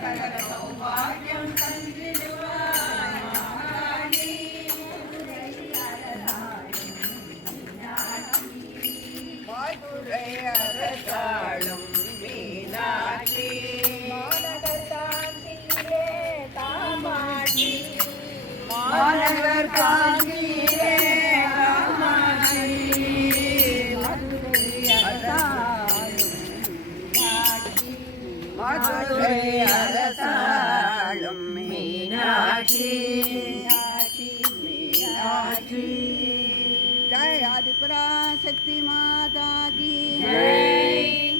சகல சௌபாகியம் தந்திடுவாய் மகாராணி. மதுரை அரசாளும் மீனாட்சி மாநகர் தாங்கியே காமாட்சி மாநகர் தாங்கியே காமாட்சி மதுரை அரசாளும் மீனாட்சி மீனாட்சி. जय आदिपुरा शक्ति माता की जय.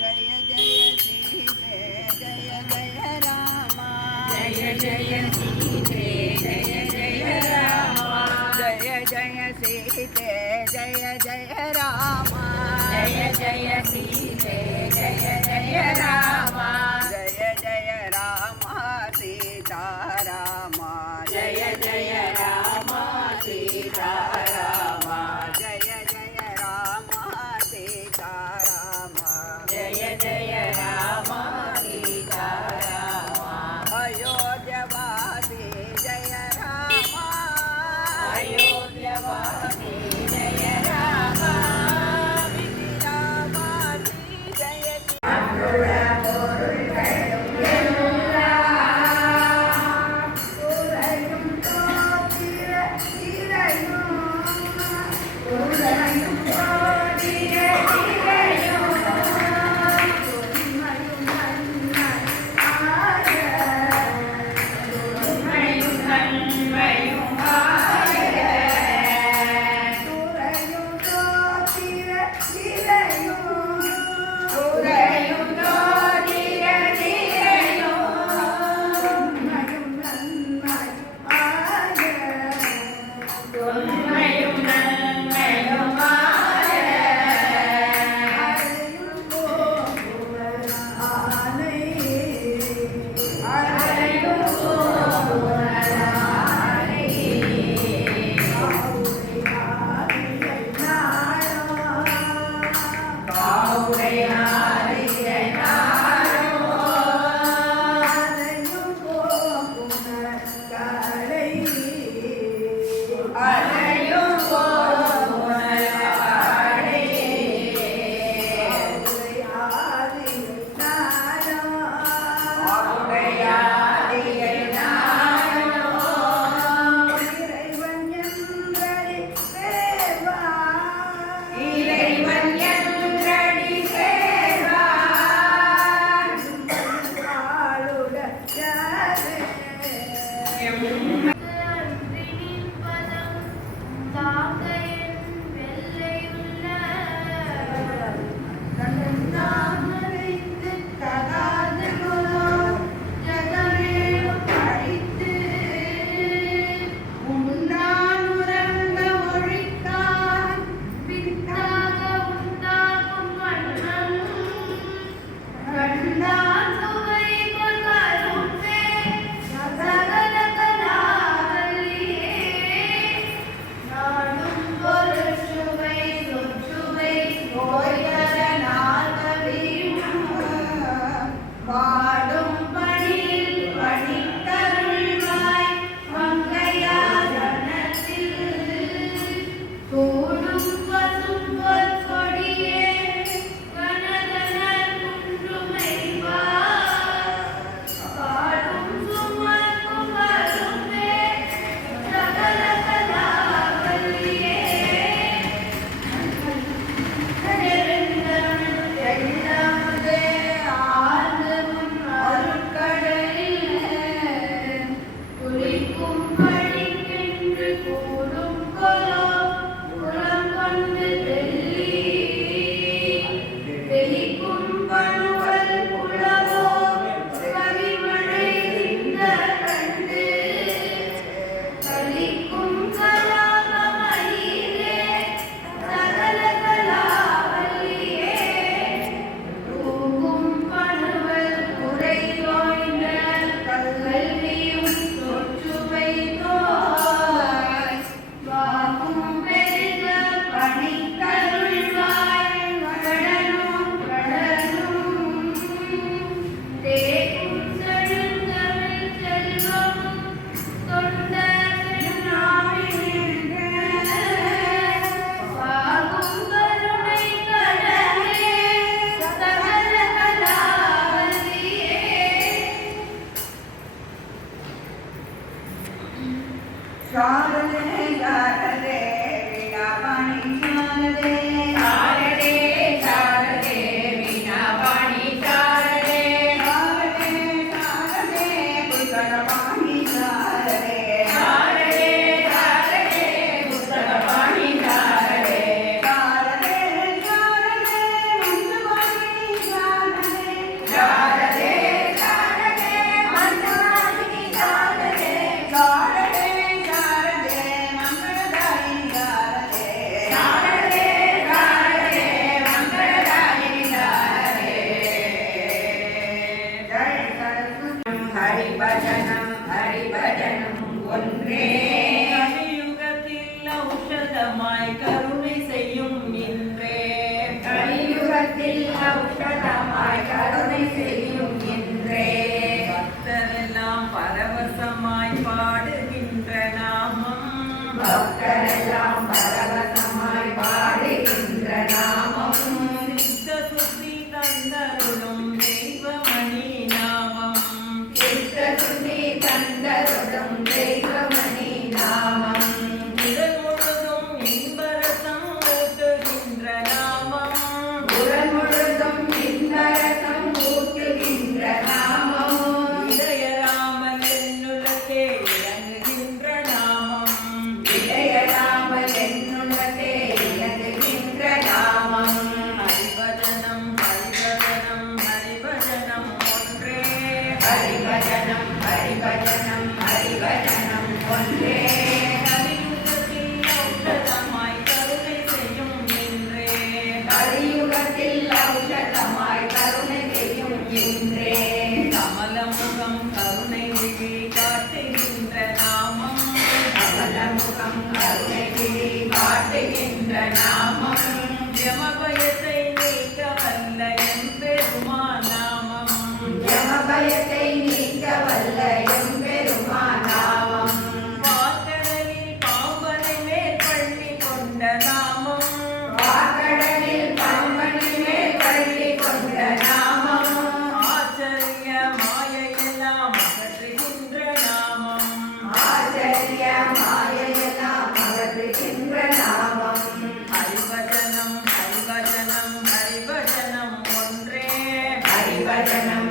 जय जय सीते जय जय रामा जय जय सीते जय जय रामा जय जय सीते जय जय रामा जय जय सीते जय जय रामा जय जय रामा सीता रामा जय जय रामा सीता रामा जय जय रामा सीता रामा जय जय रामा सीता रामा अयोध्यवासी जय रामा अयोध्यवासी जय रामा मिथिलावासी जय சாரதே வீணாபாணி சாரதே சாரதே வீணாபாணி சாரதே சாரதே புத்தகபாணி சாரதே சாரதே புத்தகபாணி சாரதே சாரதே மந்தவாதினி சாரதே சாரதே மங்களதாயினி சாரதே சாரதே மங்களதாயினி சாரதே ஜெய சரஸ்வதி ஹரிபஜனம் ஒன்றே கலியுகத்தில் ஔஷதமாய் கருணை செய்யும் இன்றே கலியுகத்தில் ஔஷதமாய் கருணை செய்யும் இன்றே பக்தரெல்லாம் பரவசமாய் பாடுகின்ற நாமம் பக்தரெல்லாம் பரவசமாய் பாடுகின்ற நாமம் சித்த சுத்தி தந்தருளும் தெய்வமணி நாமம் சித்தசுத்தி தந்தருளும் தெய்வமணி நாமம் உடல் முழுதும் இன்பரசம் ஊட்டுகின்ற நாமம் உடல் முழுதும் இன்பரசம் ஊட்டுகின்ற நாமம் இதயராமன் என்னுலகே இறங்குகின்ற நாமம் இளையராமல் என்னுள்ளதே இயங்குகின்ற நாமம் ஹரிபஜனம் ஒன்றே ஹரிபஜனம் ஒன்றே கலியுகத்தில் ஔஷதமாய் கருணை செய்யும் இன்றே கலியுகத்தில் ஔஷதமாய் கருணை செய்யும் இன்றே கமலமுகம் கருணை விழி காட்டுகின்ற நாமம் கமலமுகம் கருணை விழி காட்டுகின்ற நாமம் யமபயத்தை நீக்க வல்ல எம்பெருமா நாமம் யமபயத்தை நீக்க வல்ல எம்பெருமா நாமம் பாக்கடலில் பாம்பனை மேல் பள்ளி கொண்ட நாமம் வாக்கடலில் பாம்பனை மேல் பள்ளி கொண்ட நாமம் ஆச்சரிய மாயையெல்லாம் அகற்றுகின்ற நாமம் ஆச்சரிய மாயையெல்லாம் அகற்றுகின்ற நாமம் ஹரிபஜனம் ஒன்றே ஹரிபஜனம்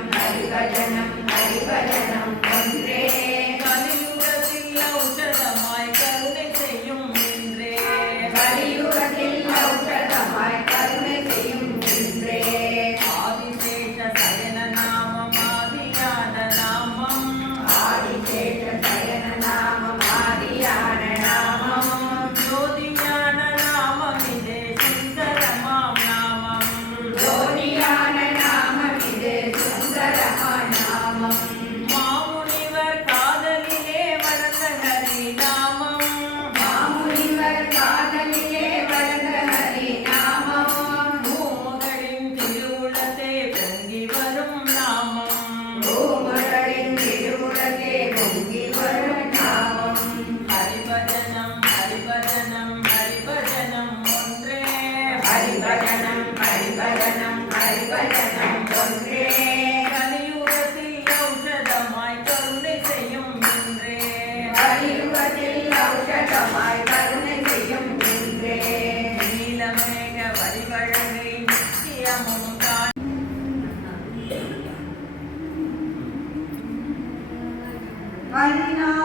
ஒன்றே கலியுகத்தில் ஔஷதமாய் கருணை செய்யும் இன்றே கலியுகத்தில் ஔஷதமாய் கருணை செய்யும் இன்றே ஆதிசேஷ சயன நாமம் ஆதியான நாமம் ஆதிசேஷ சயன நாமம் ஆதியான நாமம் ஜோதியான நாமம் இதே சுந்தரமாம் நாமம் ஜோதியான நாமம் இது சுந்தரமா நாமம் மாமுனிவர் காதலிலே வளர்ந்த ஹரி நாமம் மாமுனிவர் காதலிலே வளர்ந்த ஹரி நாமம் பூமகளின் திருவுளத்தே பொங்கி வரும் நாமம் பூமகளின் திருவுலகே பொங்கி வரும் நாமம் ஹரிபஜனம் ஒன்றே ஹரிபஜனம் ஒன்றே கலியுகத்தில் ஔஷதமாய் கருணை செய்யும் இன்றே கலியுகத்தில் ஔஷதமாய் கருணை செய்யும் இன்றே நீலமேக வரிவழகை நித்தியமும் காண ஹரிநாம